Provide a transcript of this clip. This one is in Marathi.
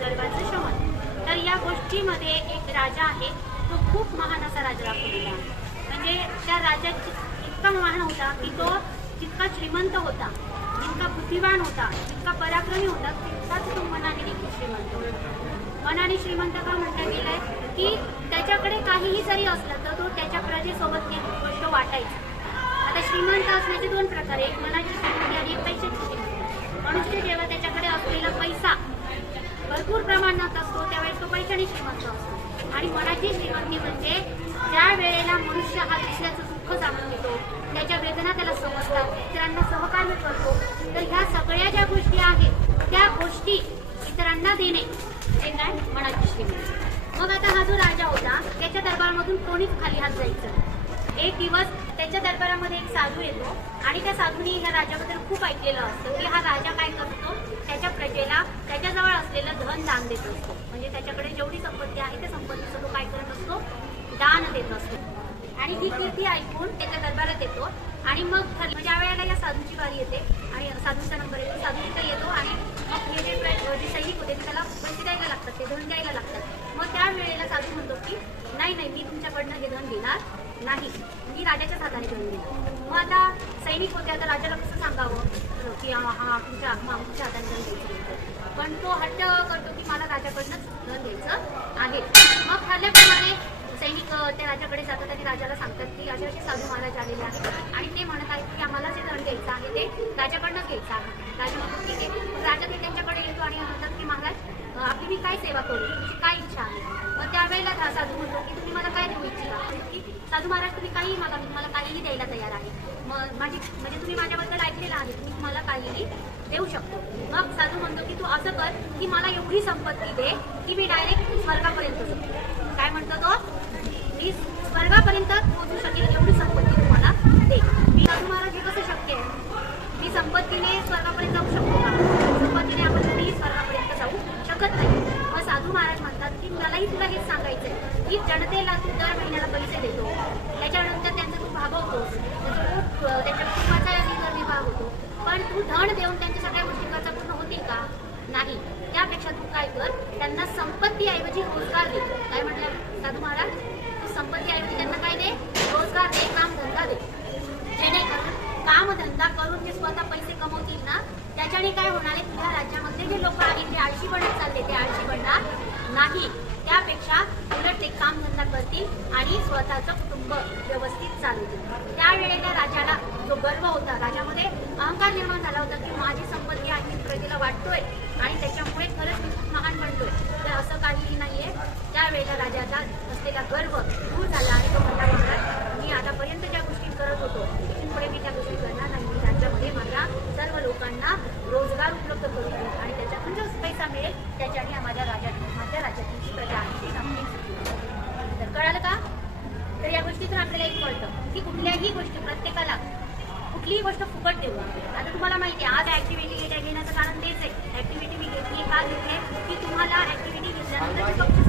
गरबाचं शमन. तर या गोष्टीमध्ये एक राजा आहे तो खूप महान असा राजा दाखवलेला आहे. म्हणजे त्या राजाची इतका महान होता की तो जितका श्रीमंत होता जितका बुद्धिवान होता जितका पराक्रमी होता तितकाच तो मनाने देखील श्रीमंत होता. मनाने श्रीमंत का म्हटलं गेलंय? की त्याच्याकडे काहीही जरी असलं तर तो त्याच्या प्रजेसोबत ती गोष्ट वाटायची. आता श्रीमंत असण्याचे दोन प्रकार एक मनाची श्रीमंती आणि एक पैशाची श्रीमंती मनुष्य जेव्हा त्याच्याकडे असलेला पैसा भरपूर प्रमाणात असतो त्यावेळेस तो श्रीमंत असतो. आणि मनाची श्रीमंती म्हणजे ज्या वेळेला मनुष्य हा दुसऱ्याचं दुःख जाणून घेतो त्याच्या वेदना त्याला समजतात इतरांना सहकार्य करतो तर ह्या सगळ्या ज्या गोष्टी आहेत त्या गोष्टी इतरांना देणे हे काय? मनाची श्रीमंती. मग आता हा जो राजा होता त्याच्या दरबारामधून कोणीच खाली हात जायचं एक दिवस त्याच्या दरबारामध्ये एक साधू येतो आणि त्या साधूने ह्या राजाबद्दल खूप ऐकलेलं असतं की हा राजा काय करतो? त्याच्या प्रजेला त्याच्याजवळ असलेलं धन दान देत असतो. म्हणजे त्याच्याकडे आणि ही कीर्ती ऐकून त्याच्या दरबारात येतो. आणि मग म्हणजे ज्या वेळेला या साधूची वारी येते आणि साधूचा नंबर येतो साधू तिथं येतो आणि मग हे जे जे सैनिक होते त्याला पैसे द्यायला लागतात ते धन द्यायला लागतात. मग त्या वेळेला साधू म्हणतो की नाही नाही मी तुमच्याकडनं हे धन घेणार नाही. मी राजाच्याच हाताने घेऊन घेणार मग आता सैनिक होते आता राजाला कसं सांगावं? की हा तुमच्या हाताने धन द्यायचं. पण तो हट्ट करतो की मला राजाकडनंच धन द्यायचं आहे मग ठरल्याप्रमाणे त्या राजाकडे जातात आणि राजाला सांगतात की असे असे साधू महाराज आलेले आहेत. आणि ते म्हणत आहेत की आम्हाला जे धन घ्यायचं आहे ते राजाकडनं घ्यायचं आहे. राजा म्हणतो ठीक आहे. राजा ते त्यांच्याकडे येतो आणि म्हणतात की महाराज आपली मी काय सेवा करू? तुमची काय इच्छा आहे? मग त्यावेळेला साधू म्हणतो की तुम्ही मला काय देऊ इच्छिता? की साधू महाराज तुम्ही काहीही मागा मी तुम्हाला काहीही द्यायला तयार आहे. मग माझी म्हणजे तुम्ही माझ्याबद्दल ऐकलेलं आहे मी तुम्हाला काहीही देऊ शकतो. मग साधू म्हणतो की तू असं कर की मला एवढी संपत्ती दे की मी डायरेक्ट स्वर्गापर्यंत जाऊ. काय म्हणतो तो? मी स्वर्गापर्यंत पोहोचू शकेल एवढी संपत्ती तुम्हाला दे मी साधू महाराज हे कसं शक्य आहे? मी संपत्तीने स्वर्गापर्यंत जाऊ शकतो का? संपत्तीने आपण कधीही स्वर्गापर्यंत जाऊ शकत नाही. मग साधू महाराज म्हणतात की मलाही तुला हेच सांगायचं आहे की जनतेला तू दर महिन्याला पैसे देतो. त्याच्यानंतर त्यांचा तू भागवतोस त्याचं खूप अं, कुटुंबाचा निर्विभाग होतो. पण तू धन देऊन त्यांच्या सगळ्या गोष्टी गरजा पूर्ण होतील का? नाही. त्यापेक्षा तू काय कर? त्यांना संपत्तीऐवजी रोजगार दे. काय म्हटलं साधू महाराज तू संपत्तीऐवजी त्यांना काय दे रोजगार दे काम धंदा दे जेणेकरून काम धंदा करून जे स्वतः पैसे कमवतील ना त्याच्याने काय होणार आहे तुझ्या राज्यामध्ये जे लोक आहेत ते आळशी बनत चालले ते आळशी बनणार नाही. त्यापेक्षा उलट ते काम धंदा करतील आणि स्वतःचं कुटुंब व्यवस्थित चालवतील त्यावेळेला राजाला जो गर्व होता राजामध्ये अहंकार निर्माण झाला होता की माझी संपत्ती आहे प्रजेला वाटतोय आणि त्याच्यामुळे खरंच मी खूप महान बनतोय तर असं काहीही नाहीये. त्यावेळेला राजाचा असलेला गर्व दूर झाला आणि तो म्हणला महाराज मी आतापर्यंत ज्या गोष्टी करत होतो इथून पुढे मी त्या गोष्टी करणार नाही मी राज्यामध्ये माझ्या सर्व लोकांना रोजगार उपलब्ध करून देईल आणि त्याच्यातून जो पैसा मिळेल त्याच्याने माझ्या राज्यात माझ्या राज्यातील जी प्रजा आहे तर कळालं का? तर या गोष्टीतून आपल्याला एक कळतं की कुठल्याही गोष्टी प्रत्येकाला कुठलीही गोष्ट फुकट देऊ आता तुम्हाला माहिती आहे आज ऍक्टिव्हिटी घेण्याचं कारण तेच आहे. ऍक्टिव्हिटी मी घेतली का घेतली? की तुम्हाला ऍक्टिव्हिटी घेतल्यानंतर